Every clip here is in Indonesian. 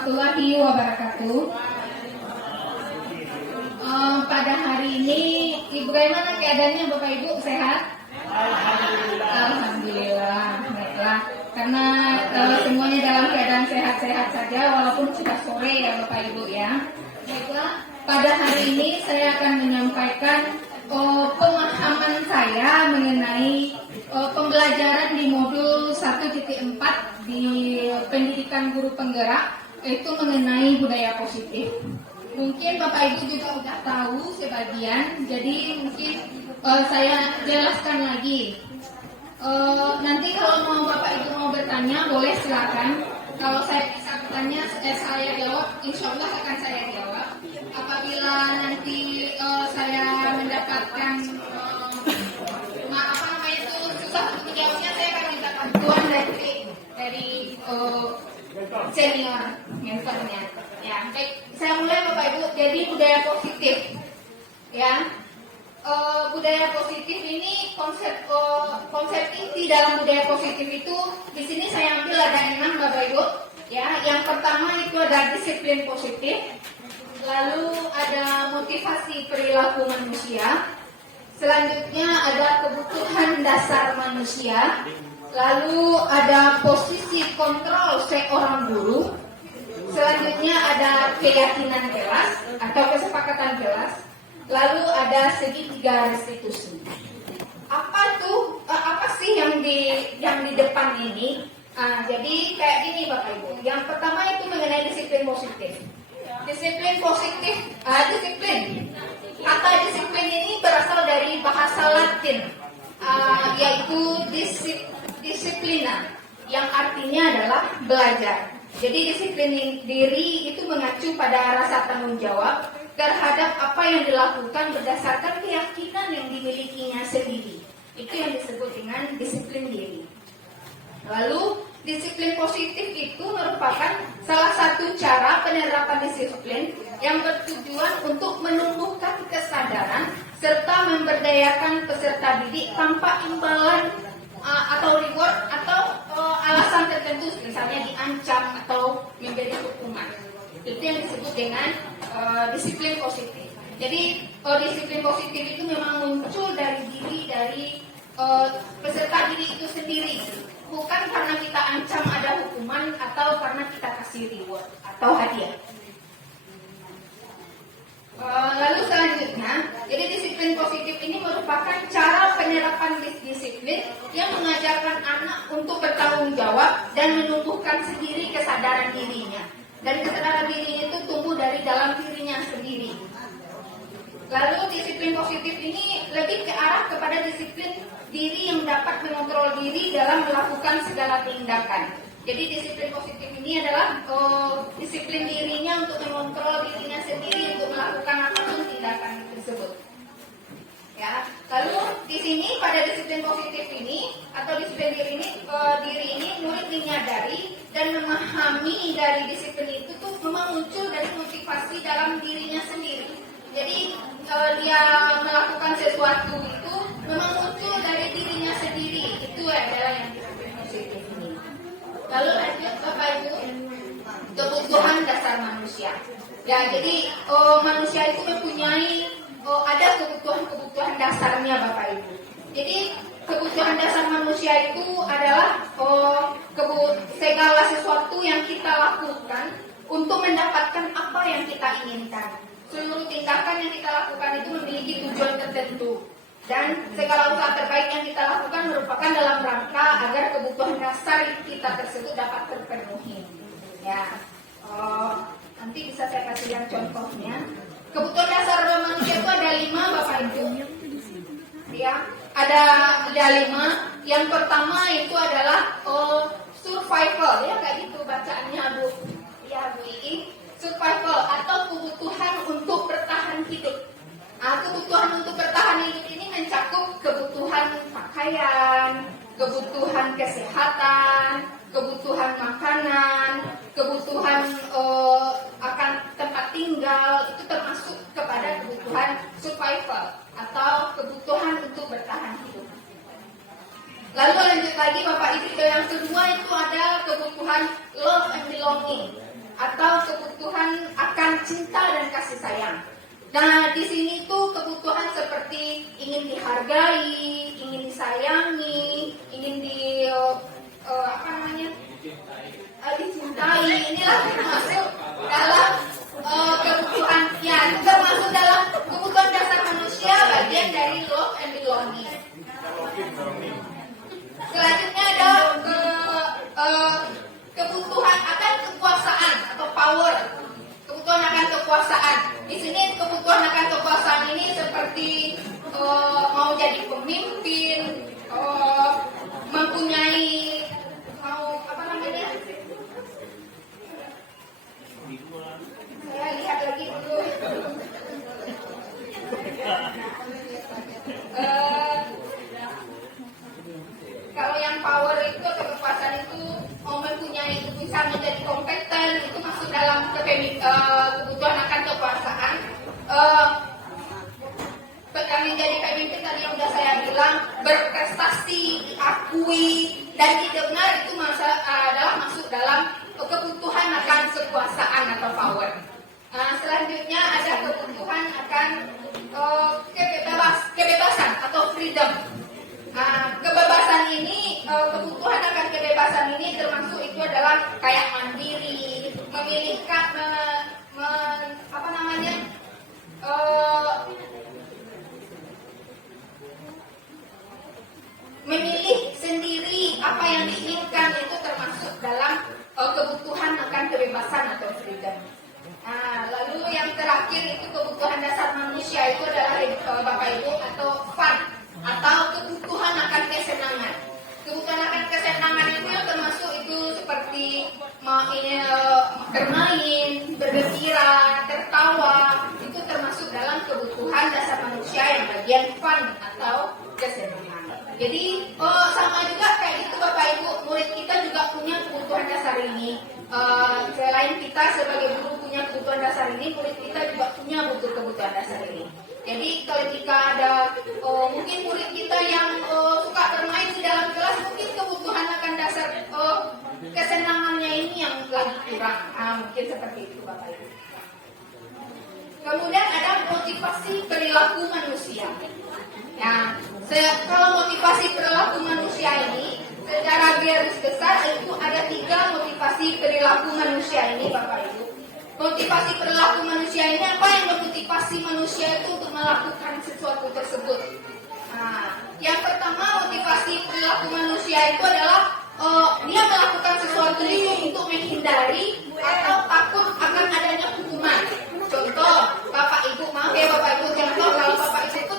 warahmatullahi wabarakatuh. Pada hari ini, bagaimana keadaannya Bapak Ibu? Sehat? Alhamdulillah. Baiklah. Karena semuanya dalam keadaan sehat-sehat saja, walaupun sudah sore ya Bapak Ibu ya. Baiklah. Pada hari ini saya akan menyampaikan pemahaman saya mengenai pembelajaran di modul 1.4 di pendidikan guru penggerak, yaitu mengenai budaya positif. Mungkin Bapak Ibu juga sudah tahu sebagian, jadi mungkin saya jelaskan lagi. Nanti kalau mau Bapak Ibu mau bertanya, boleh silakan. Kalau saya bisa bertanya, saya jawab, insya Allah akan saya jawab. Apabila nanti saya mendapatkan susah untuk menjawabnya, saya akan minta bantuan dari senior mentornya. Ya, baik. Saya mulai Bapak Ibu. Jadi budaya positif, ya. Budaya positif ini konsep inti dalam budaya positif itu di sini saya ambil ada 6 Bapak Ibu. Ya, yang pertama itu ada disiplin positif, lalu ada motivasi perilaku manusia, selanjutnya ada kebutuhan dasar manusia, lalu ada posisi kontrol seorang guru, selanjutnya ada keyakinan kelas atau kesepakatan kelas, lalu ada segitiga restitusi. Apa sih yang di depan ini? Jadi kayak gini Bapak Ibu. Yang pertama itu mengenai disiplin positif. Disiplin positif, disiplin. Kata disiplin ini berasal dari bahasa Latin, yaitu disiplina, yang artinya adalah belajar. Jadi disiplin diri itu mengacu pada rasa tanggung jawab terhadap apa yang dilakukan berdasarkan keyakinan yang dimilikinya sendiri. Itu yang disebut dengan disiplin diri. Lalu disiplin positif itu merupakan salah satu cara penerapan disiplin yang bertujuan untuk menumbuhkan kesadaran serta memberdayakan peserta didik tanpa imbalan atau reward atau alasan tertentu, misalnya diancam atau memberi hukuman. Itu yang disebut dengan disiplin positif. Jadi disiplin positif itu memang muncul dari peserta didik itu sendiri, bukan karena kita ancam ada hukuman atau karena kita kasih reward atau hadiah. Lalu selanjutnya, jadi disiplin positif ini merupakan cara penerapan disiplin yang mengajarkan anak untuk bertanggung jawab dan menumbuhkan sendiri kesadaran dirinya. Dan kesadaran dirinya itu tumbuh dari dalam dirinya sendiri. Lalu disiplin positif ini lebih ke arah kepada disiplin diri yang dapat mengontrol diri dalam melakukan segala tindakan. Jadi disiplin positif ini adalah disiplin dirinya untuk mengontrol dirinya sendiri untuk melakukan apapun tindakan tersebut. Ya, lalu di sini pada disiplin positif ini atau disiplin diri ini murid menyadari dan memahami dari disiplin itu tuh memang muncul dari motivasi dalam dirinya sendiri. Jadi dia melakukan sesuatu itu memang muncul dari dirinya sendiri. Itu adalah yang disiplin positif ini. Lalu lanjut Bapak Ibu, kebutuhan dasar manusia. Ya, jadi manusia itu mempunyai ada kebutuhan dasarnya Bapak Ibu. Jadi kebutuhan dasar manusia itu adalah segala sesuatu yang kita lakukan untuk mendapatkan apa yang kita inginkan. Seluruh tindakan yang kita lakukan itu memiliki tujuan tertentu. Dan segala usaha terbaik yang kita lakukan merupakan dalam rangka agar kebutuhan dasar kita tersebut dapat terpenuhi. Ya, nanti bisa saya kasih yang contohnya. Kebutuhan dasar manusia itu ada 5 Bapak Ibu. Ya, ada 5. Yang pertama itu adalah survival, ya kayak gitu bacaannya Bu. Ya Bu Ii, survival atau kebutuhan untuk bertahan hidup. Kebutuhan untuk bertahan hidup ini mencakup kebutuhan pakaian, kebutuhan kesehatan, kebutuhan makanan, kebutuhan akan tempat tinggal, itu termasuk kepada kebutuhan survival atau kebutuhan untuk bertahan hidup. Lalu lanjut lagi Bapak Ibu, yang kedua itu ada kebutuhan love and belonging atau kebutuhan akan cinta dan kasih sayang. Nah, di sini tuh kebutuhan seperti ingin dihargai, ingin disayangi, ingin dicintai. Inilah termasuk dalam kebutuhan, ya, itu termasuk dalam kebutuhan dasar manusia, bagian dari love and belonging. Selanjutnya ada kebutuhan akan kekuasaan atau power. Kebutuhan akan kekuasaan. Di sini kebutuhan akan kekuasaan ini seperti mau jadi pemimpin, mempunyai saya lihat lagi dulu. Kalau yang power itu atau kekuasaan itu mempunyai bisa menjadi kompeten, itu masuk dalam kebutuhan akan kekuasaan. Menjadi pemimpin tadi yang sudah saya bilang, berprestasi, diakui dan didengar itu adalah masuk dalam kebutuhan akan kekuasaan atau power. Selanjutnya ada kebutuhan akan kebebasan atau freedom. Kebebasan ini, kebutuhan akan kebebasan ini termasuk itu adalah kayak mandiri, memilih sendiri apa yang diinginkan, itu termasuk dalam kebutuhan akan kebebasan atau freedom. Lalu yang terakhir itu kebutuhan dasar manusia itu adalah Bapak Ibu atau fun atau kebutuhan akan kesenangan. Kebutuhan akan kesenangan itu yang termasuk itu seperti bermain, bergembira, tertawa, itu termasuk dalam kebutuhan dasar manusia yang bagian fun atau kesenangan. Jadi sama juga kayak itu Bapak Ibu, murid kita juga punya kebutuhan dasar ini. Selain kita sebagai guru punya kebutuhan dasar ini, murid kita juga punya kebutuhan dasar ini. Jadi ketika ada mungkin murid kita yang suka bermain di dalam kelas, mungkin kebutuhan akan dasar kesenangannya ini yang lagi kurang. Mungkin seperti itu Bapak Ibu. Kemudian ada motivasi perilaku manusia. Nah, kalau motivasi perilaku manusia ini secara garis besar itu ada 3 motivasi perilaku manusia ini Bapak Ibu. Motivasi perilaku manusia ini apa yang memotivasi manusia itu untuk melakukan sesuatu tersebut? Yang pertama, motivasi perilaku manusia itu adalah dia melakukan sesuatu itu untuk menghindari atau takut akan adanya hukuman. Contoh, Bapak Ibu, maaf ya Bapak Ibu, contoh kalau Bapak Ibu itu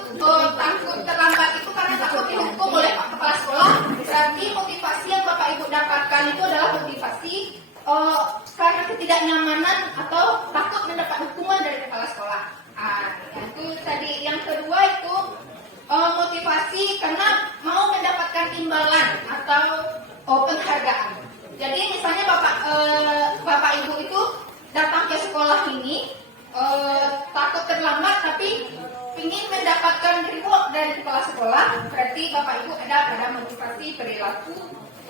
takut terlambat itu karena takut dihukum oleh Pak Kepala Sekolah, berarti motivasi yang Bapak Ibu dapatkan itu adalah motivasi karena ketidaknyamanan atau takut mendapat hukuman dari Kepala Sekolah. Itu tadi. Yang kedua itu motivasi karena mau mendapatkan imbalan atau penghargaan. Jadi misalnya Bapak Ibu itu datang ke sekolah ini takut terlambat tapi ingin mendapatkan reward dari kepala sekolah, berarti Bapak Ibu ada pada motivasi perilaku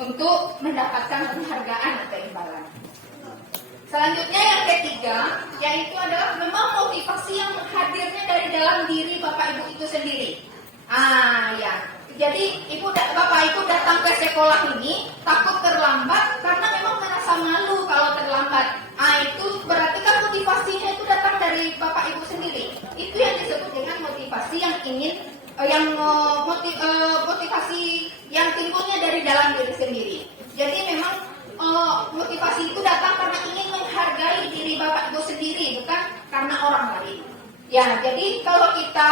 untuk mendapatkan penghargaan atau imbalan. Selanjutnya yang ketiga, yaitu adalah memang motivasi yang hadirnya dari dalam diri Bapak Ibu itu sendiri. Ya. Jadi Bapak Ibu datang ke sekolah ini takut terlambat karena memang merasa malu kalau terlambat. Itu berarti kan motivasinya itu datang dari Bapak Ibu sendiri. Itu yang disebut dengan motivasi yang motivasi yang timbulnya dari dalam diri sendiri. Jadi memang motivasi itu datang karena ingin menghargai diri Bapak Ibu sendiri, bukan karena orang lain. Ya, jadi kalau kita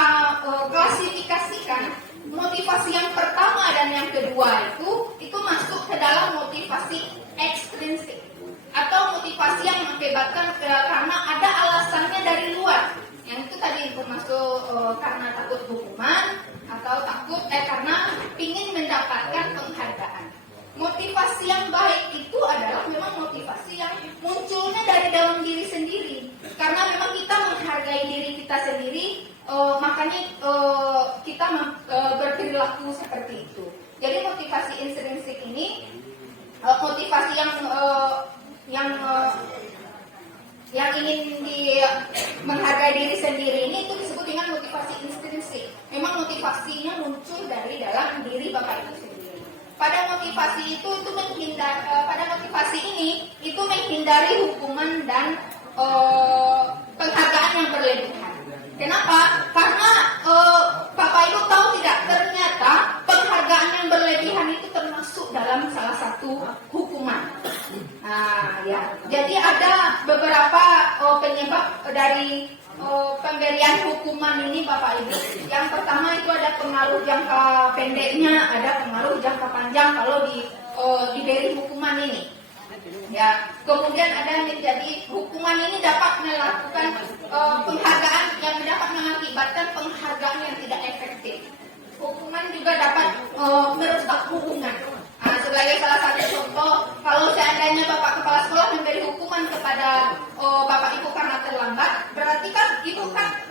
klasifikasikan motivasi yang pertama dan yang kedua itu masuk ke dalam motivasi ekstrinsik atau motivasi yang mengakibatkan karena ada alasannya dari luar. Yang itu tadi termasuk karena takut hukuman atau takut karena ingin mendapatkan penghargaan. Motivasi yang baik itu adalah memang motivasi yang munculnya dari dalam diri sendiri. Karena memang kita menghargai diri kita sendiri, makanya kita berperilaku seperti itu. Jadi motivasi intrinsik ini motivasi yang yang ingin menghargai diri sendiri ini itu disebut dengan motivasi intrinsik. Memang motivasinya muncul dari dalam diri Bapak Ibu sendiri. Pada motivasi pada motivasi ini itu menghindari hukuman dan penghargaan yang berlebihan. Kenapa? Karena Bapak Ibu tahu tidak, ternyata penghargaan yang berlebihan itu termasuk dalam salah satu hukuman. Nah, ya. Jadi ada beberapa penyebab dari pemberian hukuman ini Bapak Ibu. Yang pertama itu ada pengaruh jangka pendeknya, ada pengaruh jangka panjang kalau diberi hukuman ini. Ya, kemudian ada menjadi hukuman ini dapat melakukan penghargaan yang dapat mengakibatkan penghargaan yang tidak efektif. Hukuman juga dapat merusak hubungan. Nah, sebagai salah satu contoh, kalau seandainya Bapak Kepala Sekolah memberi hukuman kepada Bapak Ibu karena terlambat, berarti kan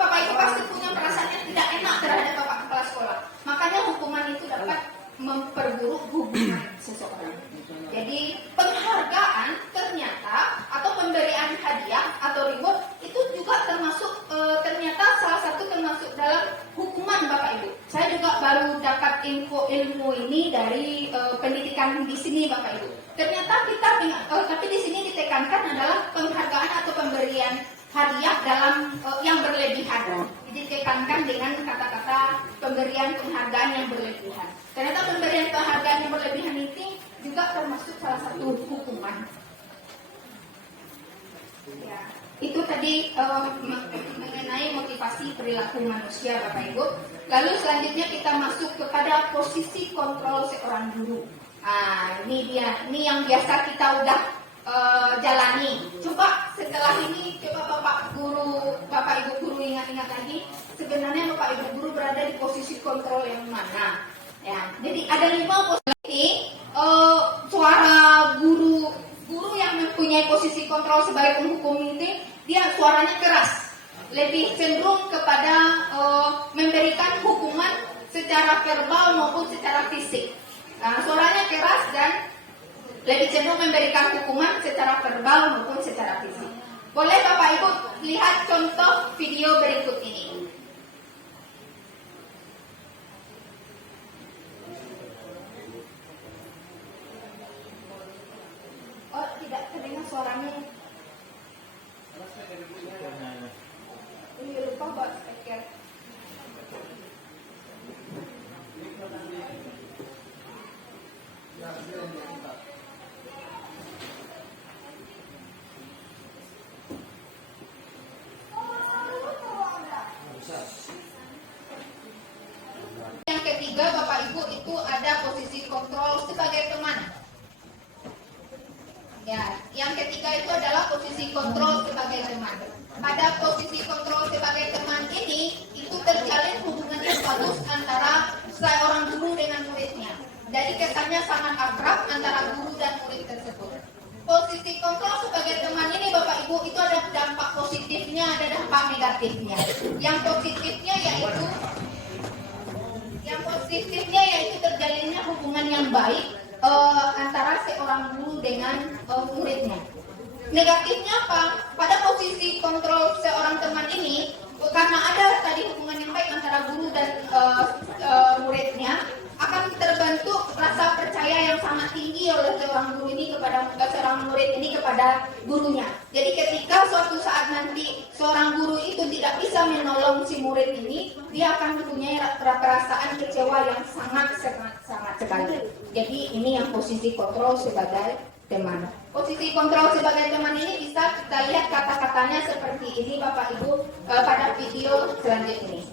Bapak Ibu pasti punya perasaan yang tidak enak terhadap Bapak Kepala Sekolah. Makanya hukuman itu dapat memperburuk hubungan seseorang. Jadi penghargaan ternyata atau pemberian hadiah atau reward itu juga ternyata salah satu termasuk dalam hukuman Bapak Ibu. Saya juga baru dapat ilmu ini dari pendidikan di sini Bapak Ibu. Ternyata tapi di sini ditekankan adalah penghargaan atau pemberian hadiah dalam yang berlebihan. Jadi ditekankan dengan kata-kata pemberian penghargaan yang berlebihan. Ternyata pemberian penghargaan yang berlebihan ini juga termasuk salah satu hukuman. Ya, itu tadi mengenai motivasi perilaku manusia Bapak Ibu. Lalu selanjutnya kita masuk kepada posisi kontrol seorang guru. Ini dia, ini yang biasa kita udah jalani. Coba setelah ini Bapak Ibu guru ingat-ingat lagi, sebenarnya Bapak Ibu guru berada di posisi kontrol yang mana? Ya, jadi ada 5 posisi. Suara guru yang mempunyai posisi kontrol sebagai penghukum ini, dia suaranya keras, lebih cenderung kepada memberikan hukuman secara verbal maupun secara fisik. Nah, suaranya keras dan lebih cenderung memberikan hukuman secara verbal maupun secara fisik. Boleh Bapak Ibu lihat contoh video berikut ini. Oh, tidak terdengar suaranya. Ini lupa buat speaker. Yang ketiga Bapak Ibu itu ada posisi kontrol sebagai teman. Ya, yang ketiga itu adalah posisi kontrol sebagai teman. Pada posisi kontrol sebagai teman ini, itu terjalin hubungan yang bagus antara seorang guru dengan muridnya. Jadi kesannya sangat akrab antara guru dan murid tersebut. Posisi kontrol sebagai teman ini Bapak Ibu itu ada dampak positifnya, ada dampak negatifnya. Yang positifnya yaitu terjalinnya hubungan yang baik antara seorang guru dengan muridnya. Negatifnya apa? Pada posisi kontrol seorang teman ini, karena ada tadi hubungan yang baik antara guru dan muridnya, akan terbentuk rasa percaya yang sangat tinggi oleh seorang guru ini kepada seorang murid ini kepada gurunya. Jadi ketika suatu saat nanti seorang guru itu tidak bisa menolong si murid ini, dia akan mempunyai perasaan kecewa yang sangat sekali. Jadi ini yang posisi kontrol sebagai teman. Posisi kontrol sebagai teman ini bisa kita lihat kata-katanya seperti ini Bapak Ibu pada video selanjutnya.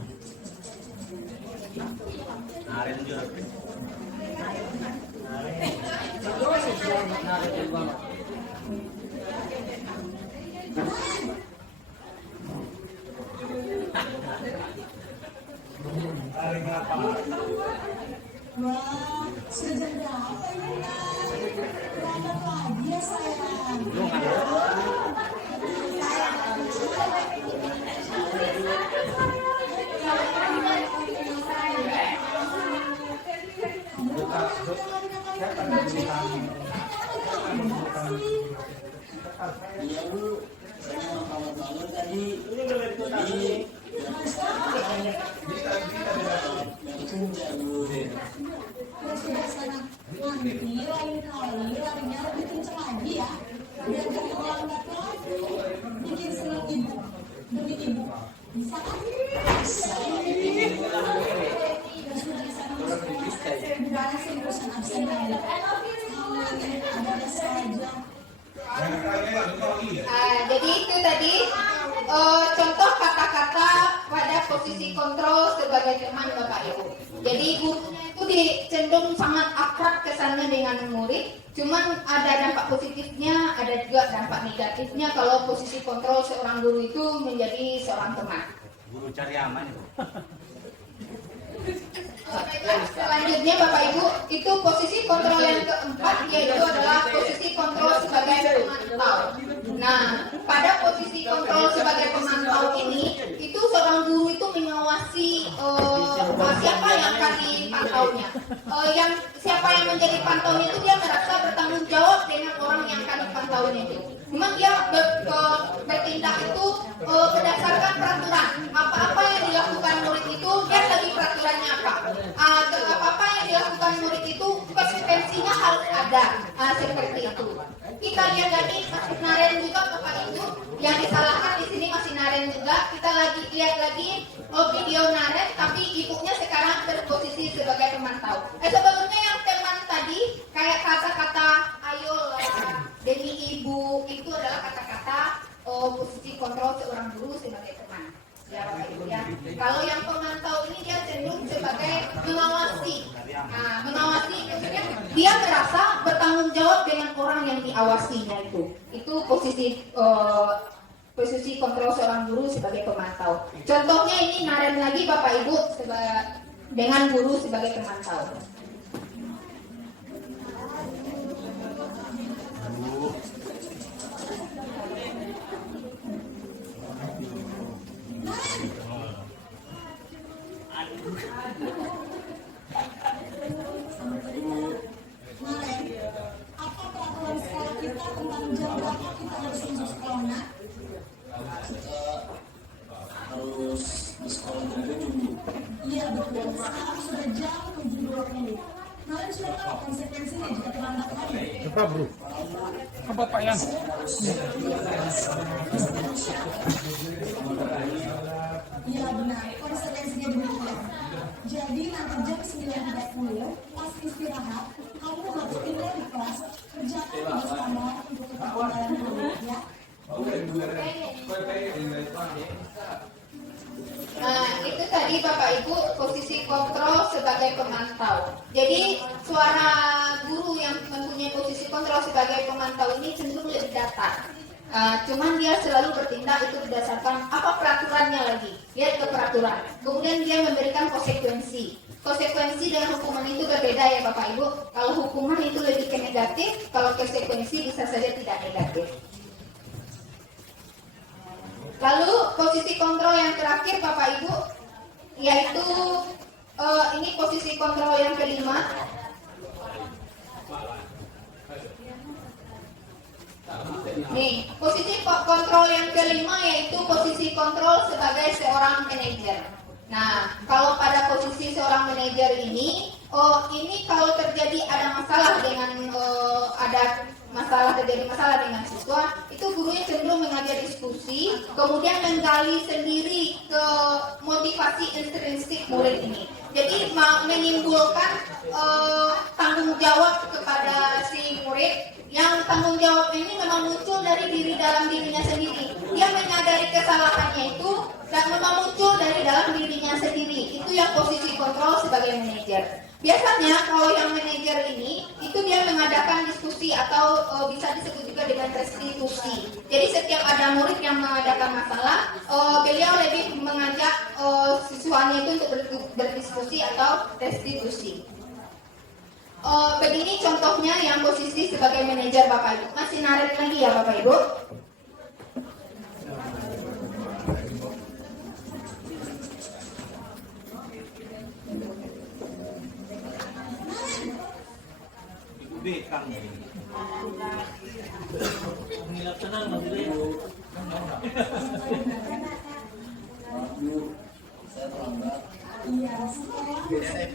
Wah, sudah berapa ini? Berangkat lagi ya sayang. Terus sudah sana nanti lain kali larinya lebih kenceng lagi ya. Biar gak terlambat lagi. Bikin senang ibu demi ibu. Bisa kan? Terus sudah sana gimana sih urusan absen lagi? Ada saja. Jadi itu tadi contoh kata-kata pada posisi kontrol sebagai teman Bapak Ibu. Jadi gurunya itu cenderung sangat akrab kesannya dengan murid. Cuman ada dampak positifnya, ada juga dampak negatifnya kalau posisi kontrol seorang guru itu menjadi seorang teman. Guru cari aman itu. Baiklah, selanjutnya Bapak Ibu, itu posisi kontrol yang keempat yaitu adalah posisi kontrol sebagai pemantau. Nah, pada posisi kontrol sebagai pemantau ini, itu seorang guru itu mengawasi siapa yang akan dipantaunya. Siapa yang menjadi pantaunya itu dia merasa bertanggung jawab dengan orang yang akan dipantaunya itu. Memang dia bertindak itu berdasarkan peraturan. Apa-apa yang dilakukan murid itu dia lagi peraturannya apa. Apa-apa yang dilakukan murid itu konsekuensinya harus ada. Seperti itu. Kita lihat lagi masih Naren juga Bapak Ibu yang disalahkan di sini masih Naren juga. Kita lagi lihat lagi video Naren tapi ibunya sekarang berposisi sebagai pemantau. Sebelumnya yang teman tadi kayak kata-kata ayolah demi ibu itu adalah kata-kata posisi kontrol seorang guru sebagai teman. Ya Bapak Ibu ya. Kalau yang pemantau ini dia cenderung sebagai mengawasi. Nah, mengawasi maksudnya dia merasa bertanggung jawab dengan orang yang diawasinya itu. Itu posisi kontrol seorang guru sebagai pemantau. Contohnya ini Naren lagi Bapak Ibu dengan guru sebagai pemantau. Apa peraturan sekolah kita tentang jam berapa kita harus masuk sekolah, Nak? Harus di sekolah terlebih dulu. Iya betul, sekarang sudah jam 7.20. Kalian sudah tahu konsekuensinya jika terlambat lagi. Apa bro? Apa Pak Yan? Iya benar, konsekuensinya demikian. Jadi nanti jam 9.30 pas istirahat, kamu harus tinggal di kelas, kerjakan tugas kamu untuk ketinggalan dulu ya. Nah, itu tadi Bapak Ibu posisi kontrol sebagai pemantau. Jadi suara guru yang mempunyai posisi kontrol sebagai pemantau ini cenderung lebih datar. Cuman dia selalu bertindak itu berdasarkan apa peraturannya lagi. Lihat ke peraturan. Kemudian dia memberikan konsekuensi. Konsekuensi dan hukuman itu berbeda ya Bapak Ibu. Kalau hukuman itu lebih ke negatif, kalau konsekuensi bisa saja tidak negatif. Lalu posisi kontrol yang terakhir Bapak Ibu yaitu ini posisi kontrol yang kelima. Nih, posisi kontrol yang kelima yaitu posisi kontrol sebagai seorang manajer. Nah, kalau pada posisi seorang manajer ini kalau terjadi ada masalah terjadi masalah dengan siswa, itu gurunya cenderung mengajar diskusi, kemudian menggali sendiri ke motivasi intrinsik murid ini. Jadi menimbulkan tanggung jawab kepada si murid, yang tanggung jawab ini memang muncul dari dalam dirinya sendiri. Dia menyadari kesalahannya itu dan memang muncul dari dalam dirinya sendiri. Itu yang posisi kontrol sebagai manajer. Biasanya kalau yang manajer ini itu dia mengadakan diskusi atau bisa disebut juga dengan restitusi. Jadi setiap ada murid yang mengadakan masalah, beliau lebih mengajak siswanya itu untuk berdiskusi atau restitusi. Begini contohnya yang posisi sebagai manajer Bapak Ibu. Masih narik lagi ya Bapak Ibu. Bekang. Maaf Bu, saya terlambat. Iya, sekolah. Berarti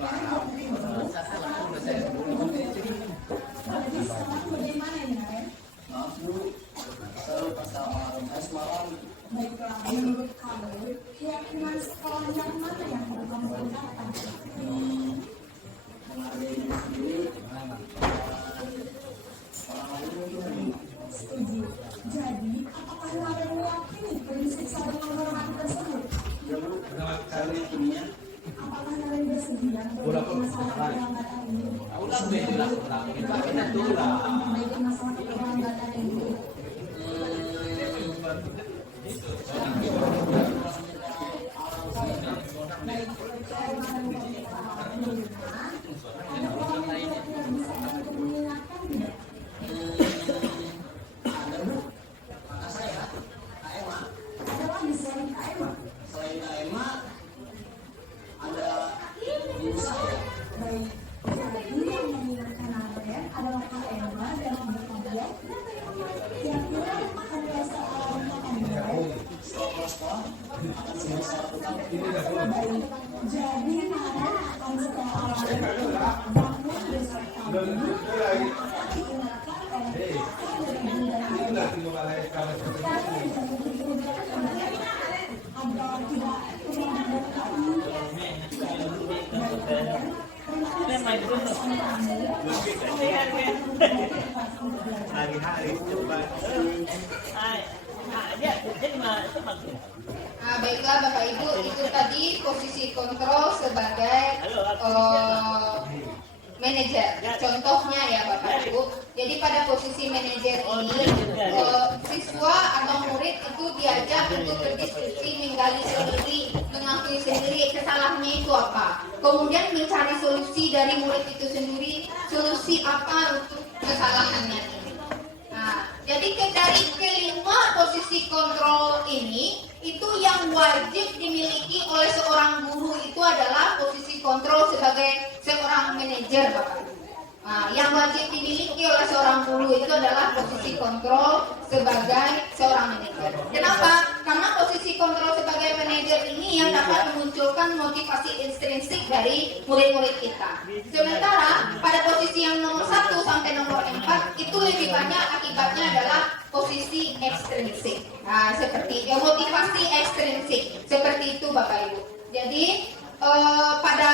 sekarang bagaimana ini, Ren? Maaf Bu, saya lupa salah semalam. Baiklah, menurut kamu, keyakinan sekolah yang mana yang perlu kamu tingkatkan? Menghargai diri sendiri. Orang lain mungkin. Setuju. Jadi, apakah Ren meyakini prinsip saling menghormati tersebut? Ya Bu, saya meyakininya. Apakah Ren bersedia memperbaiki masalah keterlambatan ini? Memperbaiki masalah keterlambatan ini. Baik, saya akan ada orang yang bisa untuk mengingatkan tidak? Ada Bu, maka saya, Kak Emma. Ada lagi selain Kak Emma? Selain Kak Emma, ada ibu saya. Baik, jadi yang mengingatkan Ren adalah Kak Emma dan Ibu Fabio. Kira-kira akan biasa awal kapan Ren? Setelah sekolah, akan semua saya lakukan. Baik, jadi Ren akan setelah awal bangun besok pagi akan diingatkan oleh kakak dan ibu dan ayah. Karena bisa begitu agar tidak terlambat lagi. Baik, Ren. Terima kasih atas kamu. Hari-hari coba. Nah, baiklah Bapak Ibu, itu tadi posisi kontrol sebagai manajer. Contohnya ya Bapak Ibu. Jadi pada posisi manajer ini, siswa atau murid itu diajak untuk berdiskusi, menggali sendiri, mengakui sendiri kesalahannya itu apa. Kemudian mencari solusi dari murid itu sendiri, solusi apa untuk kesalahannya ini. Nah, jadi dari kelima posisi kontrol ini, itu yang wajib dimiliki oleh seorang guru itu adalah posisi kontrol sebagai seorang manajer, Bapak. Nah, yang wajib dimiliki oleh seorang guru itu adalah posisi kontrol sebagai seorang manajer. Kenapa? Karena posisi kontrol sebagai manajer ini yang dapat memunculkan motivasi intrinsik dari murid-murid kita. Sementara pada posisi yang nomor 1 sampai nomor 4 itu lebih banyak akibatnya adalah posisi ekstrinsik. Nah, seperti motivasi ekstrinsik seperti itu Bapak Ibu. Jadi pada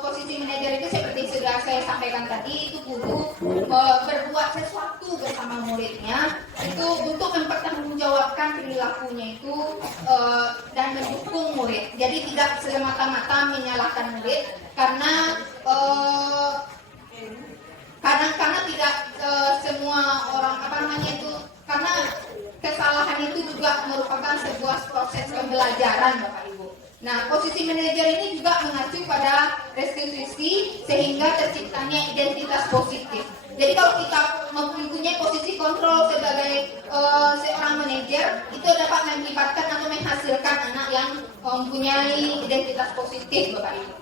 posisi manajer itu seperti sudah saya sampaikan tadi, itu guru berbuat sesuatu bersama muridnya itu untuk mempertanggungjawabkan perilakunya itu dan mendukung murid. Jadi tidak semata-mata menyalahkan murid karena kadang-kadang tidak semua orang karena kesalahan itu juga merupakan sebuah proses pembelajaran Bapak Ibu. Nah, posisi manajer ini juga mengacu pada restitusi sehingga terciptanya identitas positif. Jadi kalau kita mempunyai posisi kontrol sebagai seorang manajer, itu dapat mengakibatkan atau menghasilkan anak yang mempunyai identitas positif, Bapak Ibu.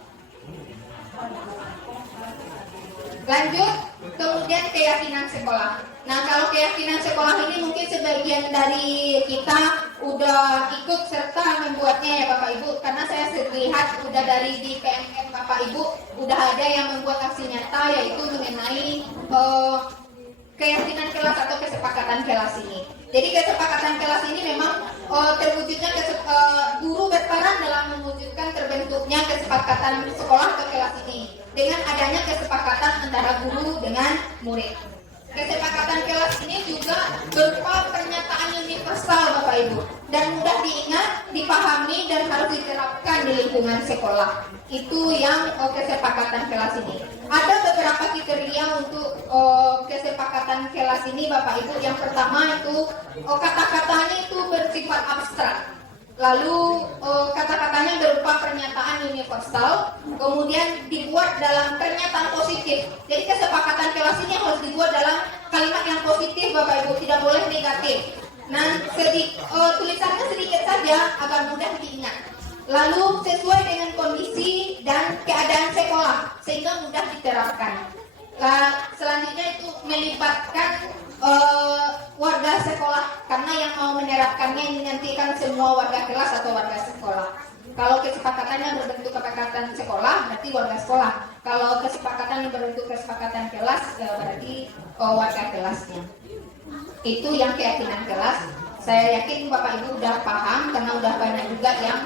Lanjut, kemudian keyakinan sekolah. Nah, kalau keyakinan sekolah ini mungkin sebagian dari kita udah ikut serta membuatnya ya Bapak Ibu, karena saya lihat udah dari di PMM Bapak Ibu udah ada yang membuat aksi nyata yaitu mengenai keyakinan kelas atau kesepakatan kelas ini. Jadi kesepakatan kelas ini memang terwujudnya guru berperan dalam mewujudkan terbentuknya kesepakatan sekolah atau kelas ini dengan adanya kesepakatan antara guru dengan murid. Kesepakatan kelas ini juga berupa pernyataan universal Bapak Ibu dan mudah diingat, dipahami dan harus diterapkan di lingkungan sekolah. Itu yang kesepakatan kelas ini. Ada beberapa kriteria untuk kesepakatan kelas ini Bapak Ibu. Yang pertama itu kata-katanya itu bersifat abstrak. Lalu kata-katanya berupa pernyataan universal, kemudian dibuat dalam pernyataan positif. Jadi kesepakatan kelas ini harus dibuat dalam kalimat yang positif Bapak Ibu, tidak boleh negatif. Nah, tulisannya sedikit saja agar mudah diingat. Lalu sesuai dengan kondisi dan keadaan sekolah sehingga mudah diterapkan. Selanjutnya itu melibatkan warga sekolah, karena yang mau menerapkannya ini nanti kan semua warga kelas atau warga sekolah. Kalau kesepakatannya berbentuk kesepakatan sekolah, berarti warga sekolah. Kalau kesepakatan berbentuk kesepakatan kelas, berarti warga kelasnya. Itu yang keyakinan kelas. Saya yakin Bapak Ibu udah paham karena udah banyak juga yang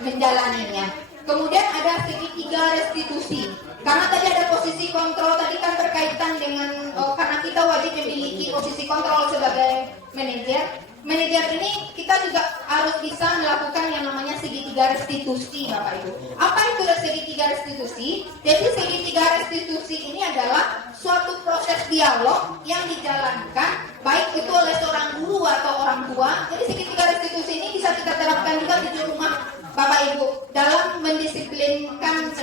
menjalaninya. Kemudian ada segitiga restitusi. Karena tadi ada posisi kontrol, tadi kan berkaitan dengan karena kita wajib memiliki posisi kontrol sebagai manajer. Manajer ini kita juga harus bisa melakukan yang namanya segitiga restitusi, Bapak Ibu. Apa itu segitiga restitusi? Jadi segitiga restitusi ini adalah suatu proses dialog yang dijalankan baik itu oleh seorang guru atau orang tua. Jadi segitiga restitusi ini bisa kita terapkan juga di rumah Bapak Ibu dalam mendisiplinkan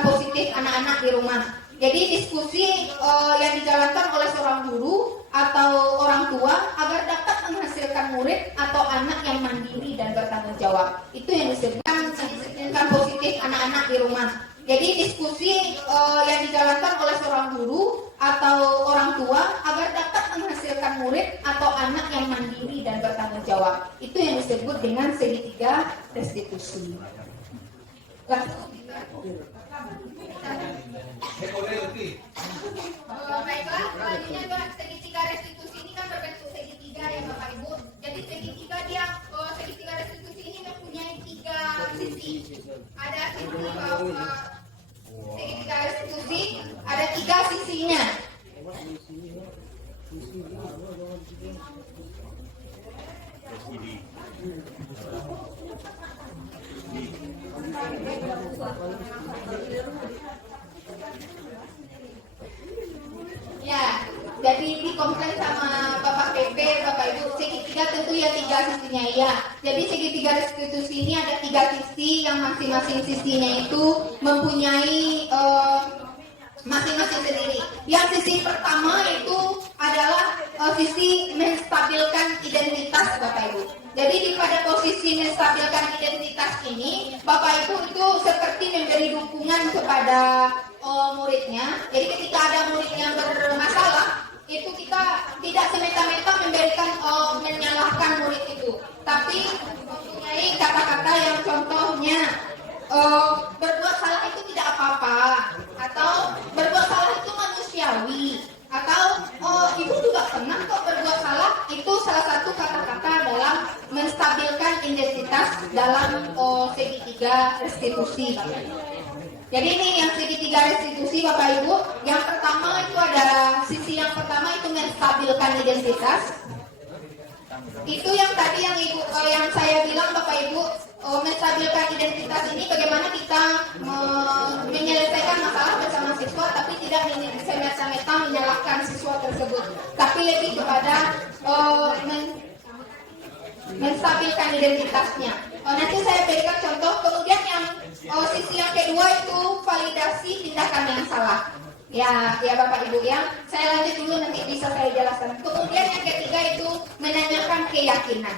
positif anak-anak di rumah. Jadi diskusi yang dijalankan oleh seorang guru atau orang tua agar dapat menghasilkan murid atau anak yang mandiri dan bertanggung jawab. Itu yang disebutkan mendisiplinkan positif anak-anak di rumah. Jadi diskusi yang dijalankan oleh seorang guru atau orang tua agar dapat menghasilkan murid atau anak yang mandiri dan bertanggung jawab. Itu yang disebut dengan segitiga restitusi. Baiklah, selanjutnya segitiga restitusi ini kan berbentuk segitiga ya Bapak Ibu. Jadi segitiga restitusi ini mempunyai 3 sisi. Ada sisi segitiga restitusi ada 3 sisinya. Ya, jadi dikomplain sama Bapak PP, Bapak Ibu, segitiga tentu ya 3 sisinya ya. Jadi segitiga restitusi ini ada 3 sisi yang masing-masing sisinya itu mempunyai masing-masing sendiri. Yang sisi pertama itu adalah sisi menstabilkan identitas Bapak Ibu. Jadi pada posisi menstabilkan identitas ini, Bapak Ibu itu seperti memberi dukungan kepada muridnya. Jadi ketika ada murid yang bermasalah, itu kita tidak semeta-meta memberikan menyalahkan murid itu, tapi mempunyai kata-kata yang contohnya berbuat salah itu tidak apa-apa, atau berbuat salah itu manusiawi, atau ibu juga pernah kok berbuat salah. Itu salah satu kata-kata dalam menstabilkan identitas dalam segitiga restitusi. Jadi ini yang segitiga restitusi Bapak Ibu. Yang pertama itu ada sisi yang pertama itu menstabilkan identitas. Itu yang tadi yang yang saya bilang Bapak Ibu, menstabilkan identitas ini bagaimana kita menyelesaikan masalah bersama siswa, tapi tidak semata-mata menyalahkan siswa tersebut, tapi lebih kepada menstabilkan identitasnya. Nanti saya berikan contoh. Kemudian yang sisi yang kedua itu validasi tindakan yang salah. Ya Bapak Ibu ya. Saya lanjut dulu, nanti bisa saya jelaskan. Kemudian yang ketiga itu menanyakan keyakinan.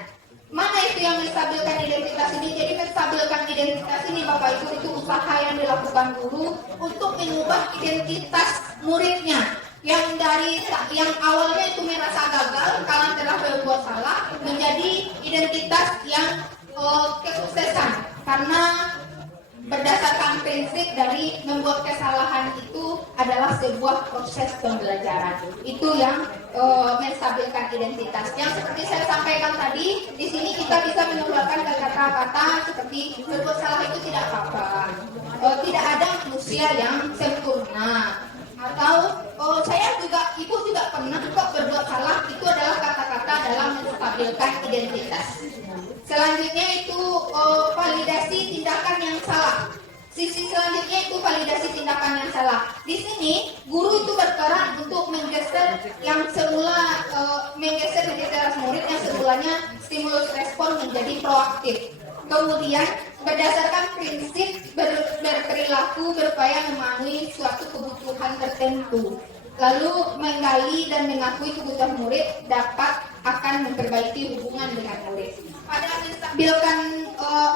Mana itu yang menstabilkan identitas ini? Jadi menstabilkan identitas ini Bapak Ibu itu usaha yang dilakukan guru untuk mengubah identitas muridnya yang awalnya itu merasa gagal kalau telah berbuat salah menjadi identitas yang kesuksesan, karena berdasarkan prinsip dari membuat kesalahan itu adalah sebuah proses pembelajaran. Itu yang menstabilkan identitas. Yang seperti saya sampaikan tadi, di sini kita bisa mengeluarkan kata-kata seperti berbuat salah itu tidak apa-apa, tidak ada manusia yang sempurna, atau ibu juga pernah kok berbuat salah. Itu adalah kata-kata dalam menstabilkan identitas. Selanjutnya itu validasi tindakan yang salah. Sisi selanjutnya itu validasi tindakan yang salah. Di sini guru itu berperan untuk menggeser yang semula menggeser murid yang semulanya stimulus respon menjadi proaktif. Kemudian berdasarkan prinsip berperilaku berupaya memenuhi suatu kebutuhan tertentu. Lalu menggali dan mengakui kebutuhan murid dapat akan memperbaiki hubungan dengan murid. Pada menstabilkan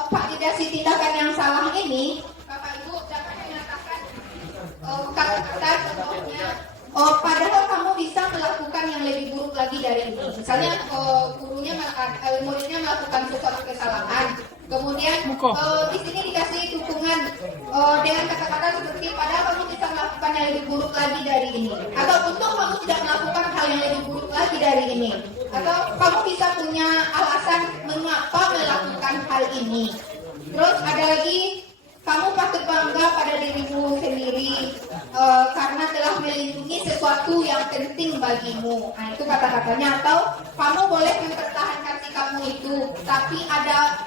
validasi tindakan yang salah ini, Bapak Ibu dapat mengatakan kata-kata Misalnya muridnya melakukan sesuatu kesalahan, kemudian di sini dikasih dukungan dengan kata-kata seperti padahal kamu bisa melakukan yang lebih buruk lagi dari ini, atau untuk kamu tidak melakukan hal yang lebih buruk lagi dari ini, atau kamu bisa punya alasan mengapa melakukan hal ini. Terus ada lagi, kamu patut bangga pada dirimu sendiri karena telah melindungi sesuatu yang penting bagimu. Nah, itu kata-katanya. Atau kamu boleh mempertahankan sikapmu itu, tapi ada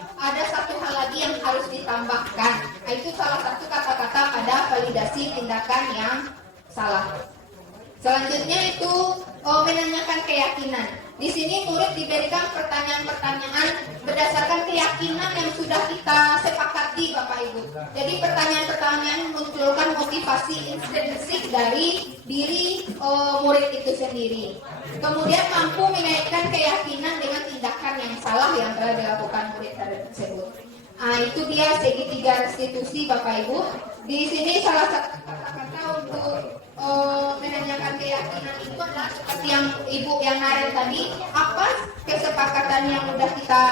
satu hal lagi yang harus ditambahkan. Nah, itu salah satu kata-kata pada validasi tindakan yang salah. Selanjutnya itu menanyakan keyakinan. Di sini murid diberikan pertanyaan-pertanyaan berdasarkan keyakinan yang sudah kita sepakati, Bapak Ibu. Jadi pertanyaan-pertanyaan memunculkan motivasi intrinsik dari diri murid itu sendiri. Kemudian mampu menaikkan keyakinan dengan tindakan yang salah yang telah dilakukan murid tersebut. Nah, itu dia segitiga restitusi, Bapak Ibu. Di sini salah satu kata-kata untuk menanyakan keyakinan itu adalah seperti yang Ibu yang naren tadi, apa kesepakatan yang udah kita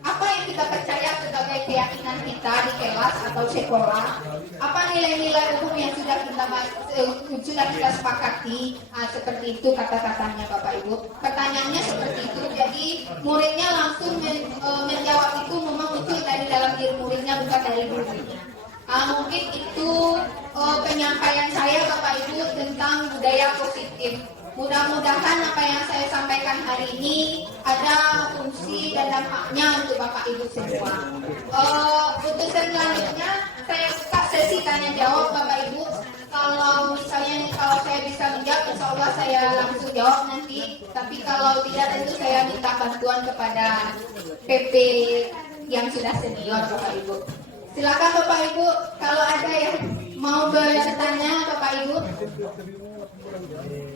apa yang kita percaya sebagai keyakinan kita di kelas atau sekolah, apa nilai-nilai umum yang sudah kita sepakati. Seperti itu kata-katanya, Bapak Ibu. Pertanyaannya seperti itu, jadi muridnya langsung menjawab itu memang muncul dari dalam diri muridnya, bukan dari gurunya. Mungkin itu penyampaian saya, Bapak Ibu, tentang budaya positif. Mudah-mudahan apa yang saya sampaikan hari ini ada fungsi dan dampaknya untuk Bapak Ibu semua. Untuk selanjutnya saya buka sesi tanya jawab, Bapak Ibu. Kalau saya bisa menjawab, insya Allah saya langsung jawab nanti. Tapi kalau tidak, tentu saya minta bantuan kepada PP yang sudah senior, Bapak Ibu. Silakan Bapak Ibu, kalau ada yang mau bertanya, Bapak Ibu.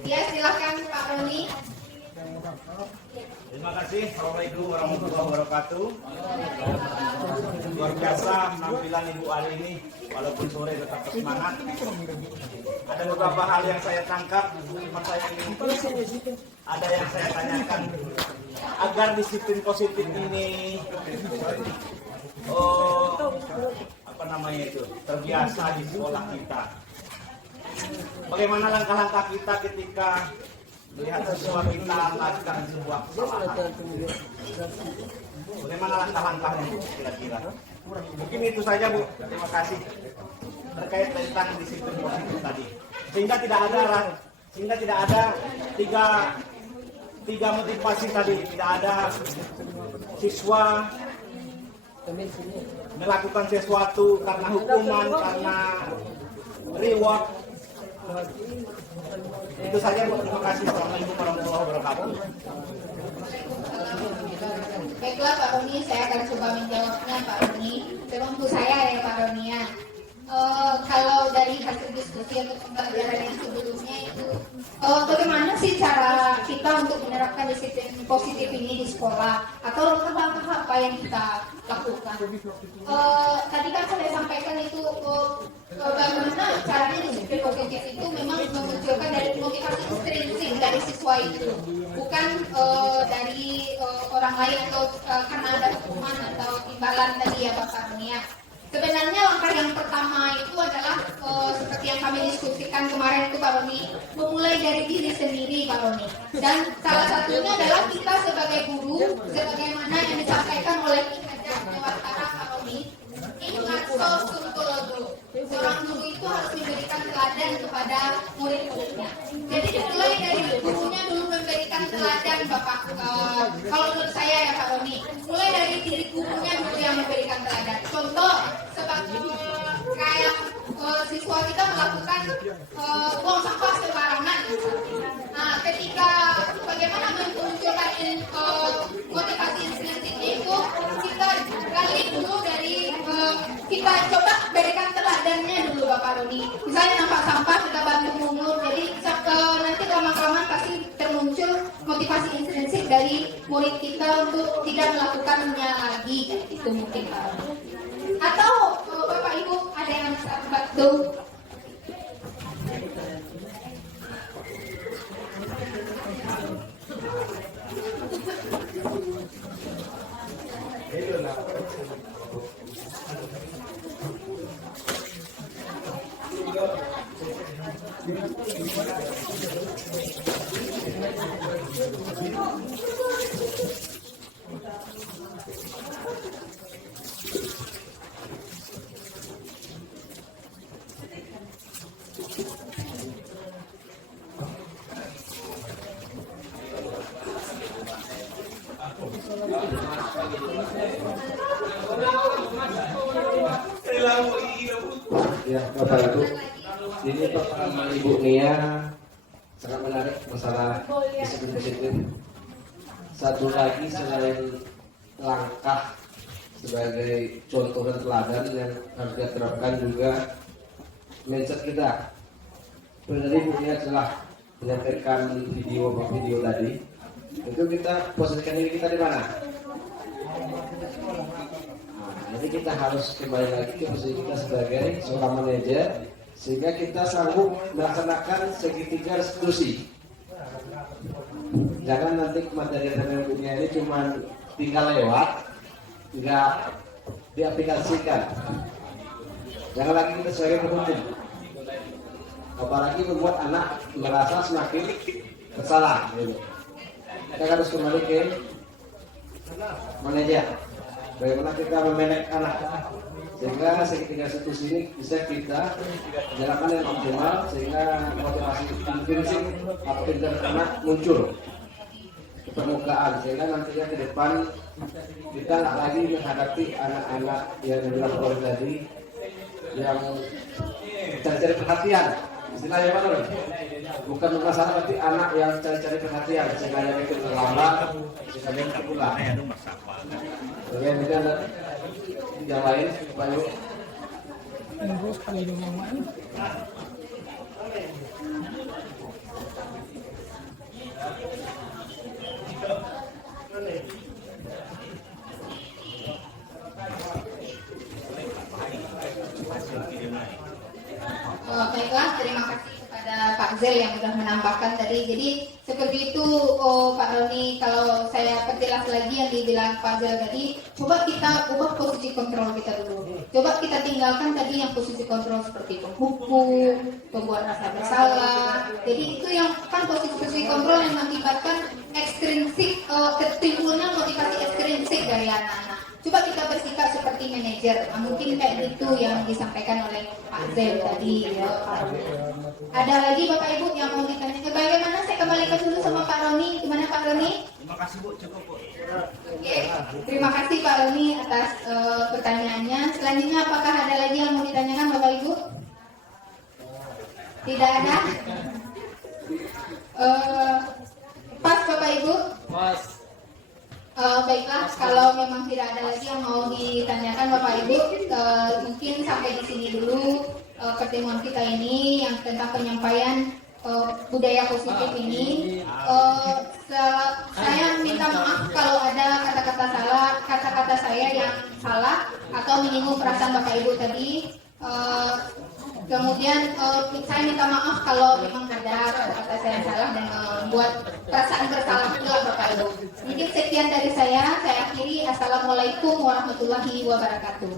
Ya, silakan Pak Roni. Terima kasih. Assalamualaikum warahmatullahi wabarakatuh. Luar biasa penampilan Ibu hari ini, walaupun sore tetap semangat. Ada beberapa hal yang saya tangkap, saya ingin ada yang saya tanyakan agar disiplin positif ini terbiasa di sekolah kita. Bagaimana langkah-langkah kita ketika melihat sesuatu kita melakukan sebuah kesalahan? Bagaimana langkah-langkahnya kira-kira? Mungkin itu saja, Bu. Terima kasih terkait tentang disiplin positif tadi. Sehingga tidak ada tiga motivasi tadi. Tidak ada siswa melakukan sesuatu karena hukuman, karena reward. Itu saja, Bu. Terima kasih. Assalamualaikum warahmatullahi wabarakatuh. Baiklah Pak Roni, saya akan coba menjawabnya, Pak Roni. Untuk saya ya Pak Roni ya. Kalau dari hasil diskusi atau pembelajaran yang sebelumnya itu, bagaimana sih cara kita untuk menerapkan disiplin positif ini di sekolah, atau langkah-langkah apa yang kita lakukan? Tadi kan saya sampaikan itu bagaimana caranya disiplin positif itu memang memunculkan dari motivasi intrinsik dari siswa itu, bukan dari orang lain atau karena ada hukuman atau imbalan tadi ya Bapak Roni ya. Sebenarnya langkah yang pertama itu adalah seperti yang kami diskusikan kemarin itu Pak Roni, memulai dari diri sendiri Pak Roni. Dan salah satunya adalah kita sebagai guru, sebagaimana yang disampaikan oleh Ki Hajar Dewantara Pak Roni, ingat sosumtulogo. Seorang guru itu harus memberikan teladan kepada murid-muridnya. Jadi dimulai dari gurunya dulu memberikan teladan Bapak. Kalau menurut saya ya Pak Roni, mulai dari diri gurunya dulu yang memberikan teladan. Contoh, sebagai kayak siswa kita melakukan buang sampah sembarangan. Nah, ketika bagaimana memunculkan motivasi intrinsik itu, kita gali dulu dari kita coba berikan teladannya dulu Bapak Roni. Misalnya nampak sampah kita bantu mungut, jadi nanti lama-kelamaan pasti termuncul motivasi intrinsik dari murid kita untuk tidak melakukannya lagi. Itu mungkin Pak Roni. Atau Bapak Ibu ada yang bisa bantu? Ya, Bapak Ibu, ini pengalaman Ibu Nia sangat menarik masalah disiplin-disiplin. Satu lagi selain langkah sebagai contoh dan teladan yang harus kita terapkan juga mindset kita. Benar Ibu Nia telah menyampaikan video tadi. Itu kita posisikan diri kita di mana? Jadi kita harus kembali lagi ke posisi kita sebagai seorang manajer sehingga kita sanggup melaksanakan segitiga restitusi. Jangan nanti materi yang punya ini cuma tinggal lewat, nggak diaplikasikan. Jangan lagi kita sebagai pemimpin, apalagi membuat anak merasa semakin bersalah. Kita harus kembali ke manajer. Bagaimana kita memanage anak sehingga segitiga restitusi ini bisa kita jalankan dengan optimal sehingga motivasi intrinsik atau internal anak muncul ke permukaan sehingga nantinya ke depan kita nggak lagi menghadapi anak-anak yang dibilang oleh tadi yang cari-cari perhatian istilahnya apa tuh? Bukan masalah tapi anak yang cari-cari perhatian sehingga yang itu terlambat sehingga yang terpulang. Kemudian yang lain, Pak Ibu. Terus kali ini main. Baiklah, terima kasih kepada Pak Zel yang sudah menambahkan tadi. Jadi seperti itu Pak Roni, kalau saya perjelas lagi yang dibilang Pak Zel tadi, coba kita ubah posisi kontrol kita dulu. Coba kita tinggalkan tadi yang posisi kontrol seperti penghukum, pembuat rasa bersalah. Jadi itu yang kan posisi kontrol yang mengakibatkan ekstrinsik, ketimbulan motivasi ekstrinsik dari anak-anak. Coba kita bersikap seperti manajer. Mungkin kayak itu yang disampaikan oleh Pak Zel tadi. Ya, ada lagi Bapak Ibu yang mau ditanyakan? Bagaimana? Saya kembalikan dulu sama Pak Roni. Gimana Pak Roni? Terima kasih Bu, cukup Bu. Oke, terima kasih Pak Roni atas pertanyaannya. Selanjutnya apakah ada lagi yang mau ditanyakan Bapak Ibu? Tidak ada? Pas Bapak Ibu? Mas. Baiklah, kalau memang tidak ada lagi yang mau ditanyakan Bapak Ibu, mungkin sampai di sini dulu pertemuan kita ini yang tentang penyampaian budaya positif ini. Saya minta maaf kalau ada kata-kata saya yang salah atau menyinggung perasaan Bapak Ibu tadi. Kemudian saya minta maaf kalau memang ada kata-kata saya yang salah dan membuat perasaan bersalah juga Bapak Ibu. Mungkin sekian dari saya akhiri. Assalamualaikum warahmatullahi wabarakatuh.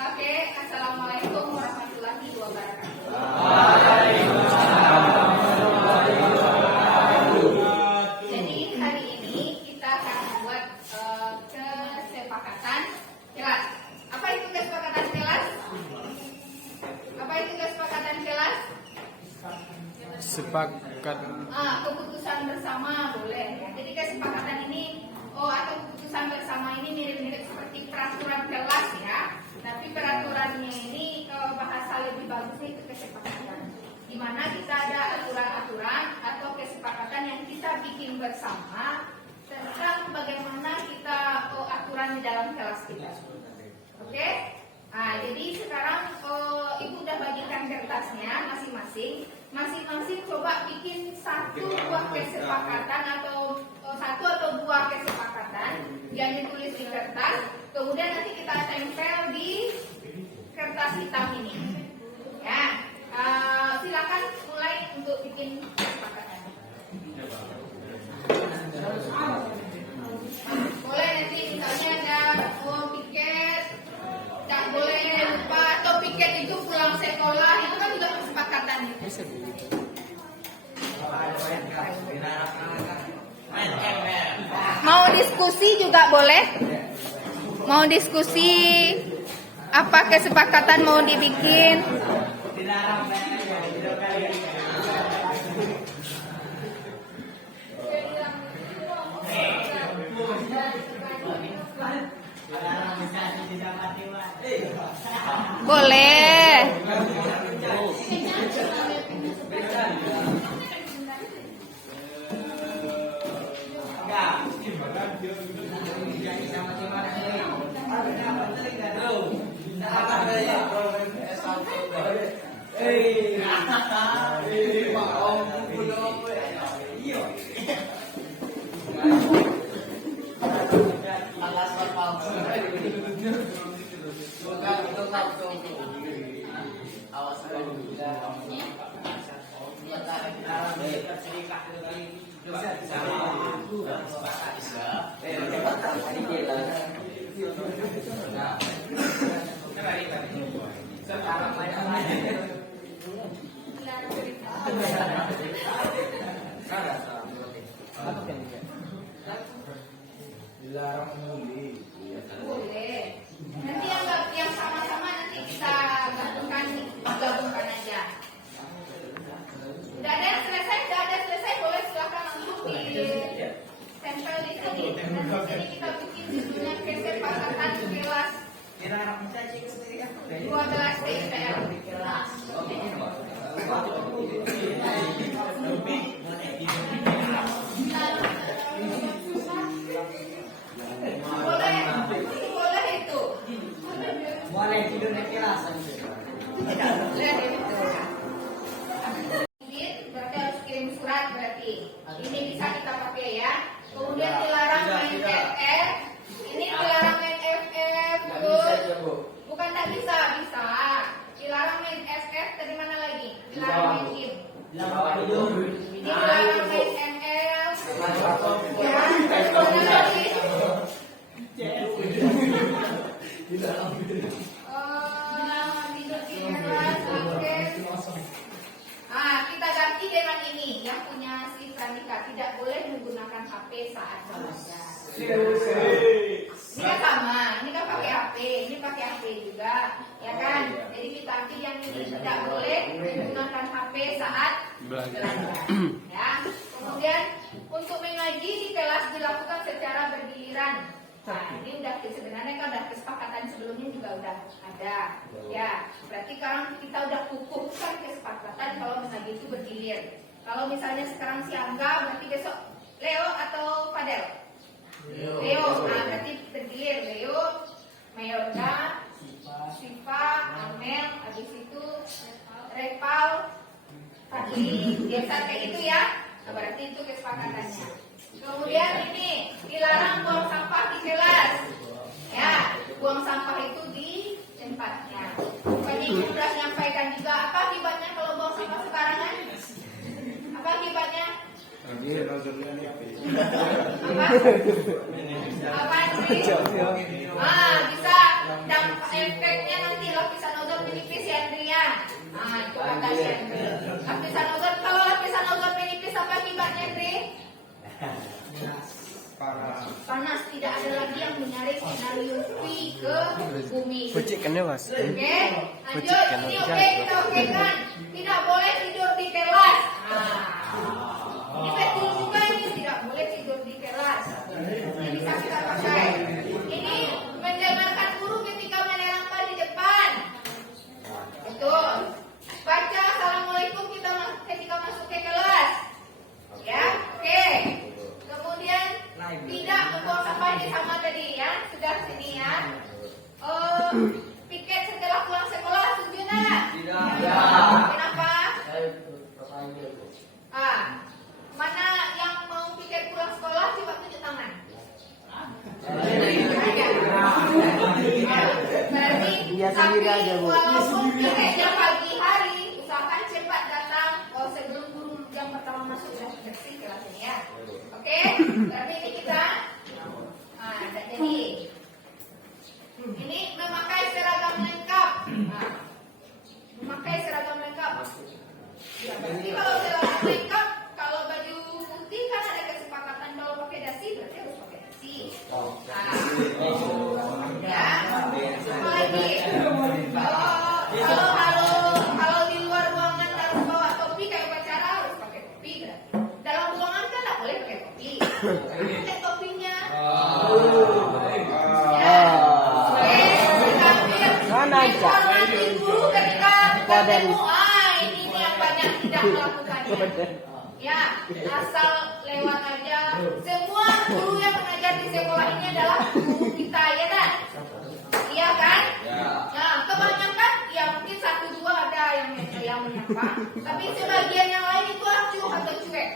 Oke, assalamualaikum warahmatullahi wabarakatuh. Jadi hari ini kita akan membuat kesepakatan kelas. Apa itu kesepakatan kelas? Apa itu kesepakatan kelas? Sepakat. Keputusan bersama boleh. Jadi kesepakatan ini atau keputusan bersama ini mirip-mirip seperti peraturan kelas ya. Tapi peraturannya ini bahasa lebih bagusnya itu kesepakatan. Di mana kita ada aturan-aturan atau kesepakatan yang kita bikin bersama tentang bagaimana kita aturan di dalam kelas kita. Oke? Jadi sekarang Ibu udah bagikan kertasnya masing-masing. Masing-masing coba bikin satu buah kesepakatan atau satu atau dua kesepakatan yang ditulis di kertas. Kemudian nanti kita tempel di kertas hitam ini. Ya, silakan mulai untuk bikin kesepakatan. diskusi juga boleh. Mau diskusi apa kesepakatan mau dibikin? Boleh. Boleh. Nanti yang sama-sama nanti kita gabungkan aja. Udah ada yang selesai, boleh silakan langsung di tempel di sini. Dan di sini kita bikin judulnya kesepakatan kelas 12 TPL. Boleh itu. Boleh tidur di kelas. Berarti harus kirim surat berarti. Ini bisa kita pakai ya. Kemudian dilarang main FF. Ini dilarang main FF. Bukan tak bisa. Dilarang main FF. Tadi mana lagi? Dilarang main game. Ini dilarang main ML. Ya, mana lagi? Tidur di kelas. Oke. Kita ganti dengan ini yang punya si Pranika, tidak boleh menggunakan HP saat belajar. Ini kan sama, ini kan pakai HP, ini pakai HP juga, ya kan? Jadi kita ganti yang ini tidak boleh menggunakan HP saat belajar. Ya. Kemudian untuk mengaji di kelas dilakukan secara bergiliran. Nah, ini sebenarnya kan udah kesepakatan sebelumnya juga udah ada. Ya, berarti sekarang kita udah kukuhkan kesepakatan kalau mengaji itu bergilir. Kalau misalnya sekarang si Angga, berarti besok Leo atau Fadel? Leo. Nah, berarti bergilir Leo, Mayora, Siva, Amel, habis itu Repal, Fadli, biasa kayak itu ya. Nah, berarti itu kesepakatannya. Kemudian ini dilarang buang sampah di kelas. Ya, buang sampah itu di tempatnya. Tadi sudah menyampaikan juga apa akibatnya kalau buang sampah sembarangan? Apa akibatnya? Apa sih? Bisa dampak efeknya nanti lapisan ozon menipis ya Andrea. Itu kata Andrea. Lapisan ozon, kalau lapisan ozon menipis apa akibatnya Andrea? Panas, tidak ada lagi yang menyaring sinar UV ke bumi. Oke, lanjut. Ini oke, kita oke kan? Tidak boleh tidur di kelas. Ini betul juga ini tidak boleh tidur di kelas. Ini bisa kita pakai. Ini mendengarkan guru ketika menerangkan di depan. Betul. Baca assalamualaikum kita ketika masuk ke kelas. Ya, oke. Kemudian tidak membuang sampah ini sama tadi ya, sudah sini ya. Piket setelah pulang sekolah setuju nggak? Tidak. Kenapa? Mana yang mau piket pulang sekolah coba tunjuk tangan. Berarti tapi walaupun piketnya pagi hari, usahakan cepat datang sebelum guru yang pertama masuk sudah bersih kelas ini ya. Oke, tapi ini kita jadi ini memakai seragam lengkap. Memakai seragam lengkap. Ya, berarti kalau seragam lengkap, kalau baju putih kan ada kesepakatan kalau pakai dasi berarti harus pakai dasi. Ya. Apa lagi? Kalau di luar ruangan harus bawa topi kayak upacara harus pakai topi. Dalam ruangan kan nggak boleh pakai topi. Pakai topinya. Ya. Mana aja? Informasi guru ketika ketemu, ini yang banyak tidak melakukannya. Ya, asal lewat aja. Semua guru yang mengajar di sekolah ini adalah guru kita, ya kan? Iya kan? Nah, kebanyakan ya mungkin 1-2 ada yang menyapa, tapi sebagian yang lain itu acuh atau cuek.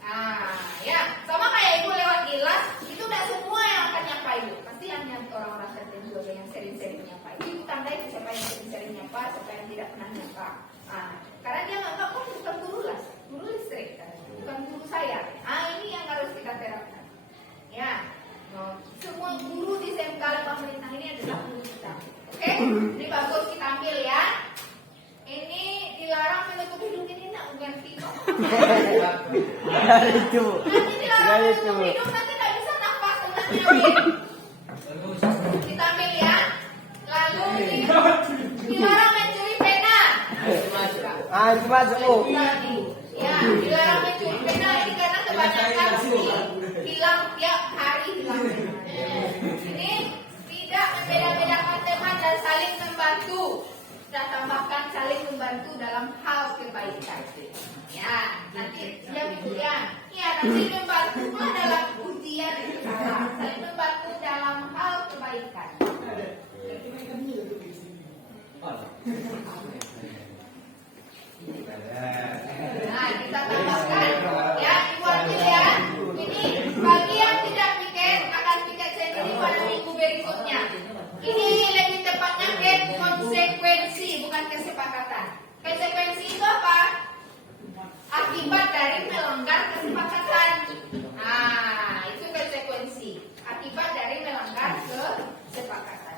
Nah, ya, sama kayak ibu lewat gelas, itu udah semua yang akan nyapa ibu. Pasti hanya orang-orang tertentu aja yang sering-sering nyapa. Ibu tandai siapa yang sering-sering nyapa, siapa yang tidak pernah nyapa. Nah, karena dia nggak kok bukan guru lah, guru listrik kan, bukan guru saya. Ini yang harus kita terapkan. Ya, semua guru di SMK pemerintah ini adalah guru kita. Oke, ini bagus kita ambil ya. Ini dilarang menutup hidung ini nak ganti kok. Itu. Nanti dilarang menutup hidung nanti nggak bisa nafas sebenarnya. Kita ambil ya. Lalu dilarang mencuri pena. Itu masuk. Ya, dilarang mencuri pena ini karena kebanyakan hilang tiap hari hilang. Ini tidak membeda-bedakan teman dan saling membantu. Kita tambahkan saling membantu dalam hal kebaikan. Ya, nanti yang itu ya. Ya, nanti membantu pula dalam ujian itu salah. Saling membantu dalam hal kebaikan. Nah, kita tambahkan ya, dibuat ya. Ini bagi yang tidak piket akan piket sendiri pada minggu berikutnya. Ini lebih tepatnya ke konsekuensi, bukan kesepakatan. Konsekuensi itu apa? Akibat dari melanggar kesepakatan. Nah, itu konsekuensi. Akibat dari melanggar kesepakatan.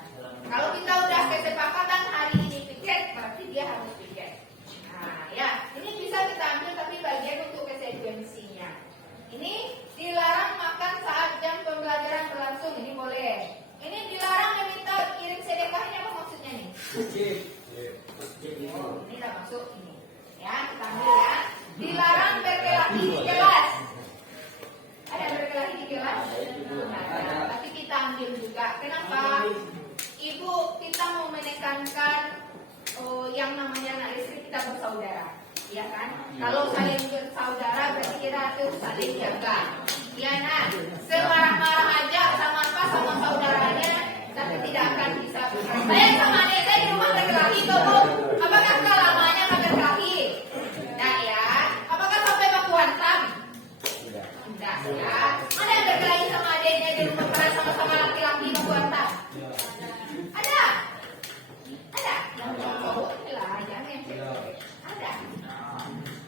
Kalau kita udah kesepakatan hari ini piket, berarti dia harus piket. Nah, ya, ini bisa kita ambil tapi bagian untuk konsekuensinya. Ini dilarang makan saat jam pembelajaran berlangsung, ini boleh. Ini dilarang meminta kirim sedekahnya, apa maksudnya nih? Ini udah masuk ini. Ya, kita ambil ya. Dilarang berkelahi di kelas. Ada berkelahi di kelas? Nah, tapi kita ambil juga. Kenapa? Ibu, kita mau menekankan yang namanya anak listrik kita bersaudara, ya kan? Kalau saling bersaudara berarti kita tuh saling jaga. Ya nah, semarah-marah aja sama apa sama saudaranya, tapi tidak akan bisa berkelahi. Saya sama adik saya di rumah berkelahi tuh, Bu. Apakah selamanya nggak berkelahi? Nah ya, apakah sampai baku hantam? Tidak ya. Ada yang berkelahi sama adiknya di rumah pernah sama-sama laki-laki baku hantam? Ada? Ada? Yang cowok lah, jangan yang cewek. Ada?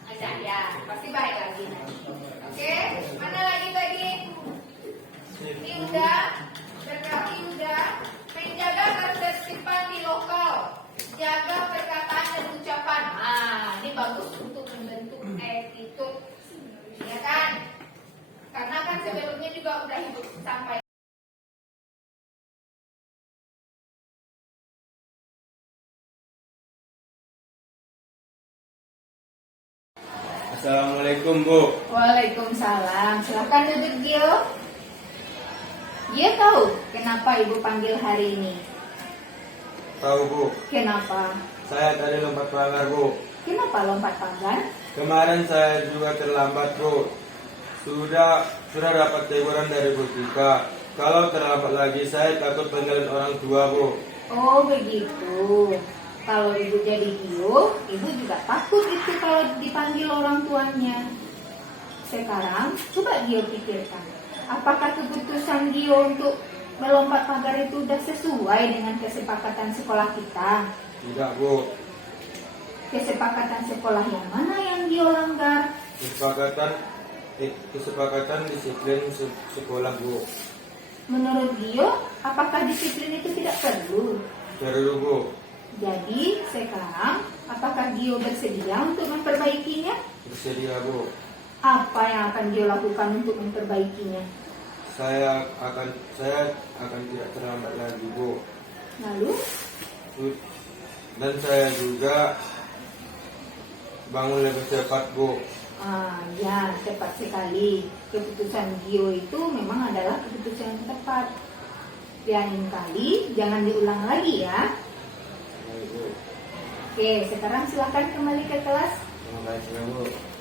Ada ya, pasti baik lagi. Oke, mana lagi tadi? Ini udah, berkelahi udah. Menjaga ketertiban di lokal, jaga perkataan dan ucapan. Ini bagus untuk membentuk attitude, ya kan? Karena kan sebelumnya juga udah hidup sampai. Assalamualaikum Bu. Waalaikumsalam. Silakan duduk Gio. Dia tahu kenapa ibu panggil hari ini? Tahu Bu. Kenapa? Saya tadi lompat pagar Bu. Kenapa lompat pagar? Kemarin saya juga terlambat Bu. Sudah dapat teguran dari Bu Tika. Kalau terlambat lagi saya takut panggilin orang tua Bu. Oh begitu. Kalau ibu jadi Gio, ibu juga takut itu kalau dipanggil orang tuanya. Sekarang coba Gio pikirkan, apakah keputusan Gio untuk melompat pagar itu sudah sesuai dengan kesepakatan sekolah kita? Tidak Bu. Kesepakatan sekolah yang mana yang Gio langgar? Kesepakatan disiplin sekolah Bu. Menurut Gio, apakah disiplin itu tidak perlu? Perlu Bu. Jadi sekarang, apakah Gio bersedia untuk memperbaikinya? Bersedia Bu. Apa yang akan Gio lakukan untuk memperbaikinya? saya akan tidak terlambat lagi, Bu. Lalu, Dan saya juga bangun lebih cepat, Bu. ya tepat sekali. Keputusan Gio itu memang adalah keputusan yang tepat. Lain kali jangan diulang lagi ya. Baik, Bu. Oke, sekarang silakan kembali ke kelas. Terima kasih, Bu.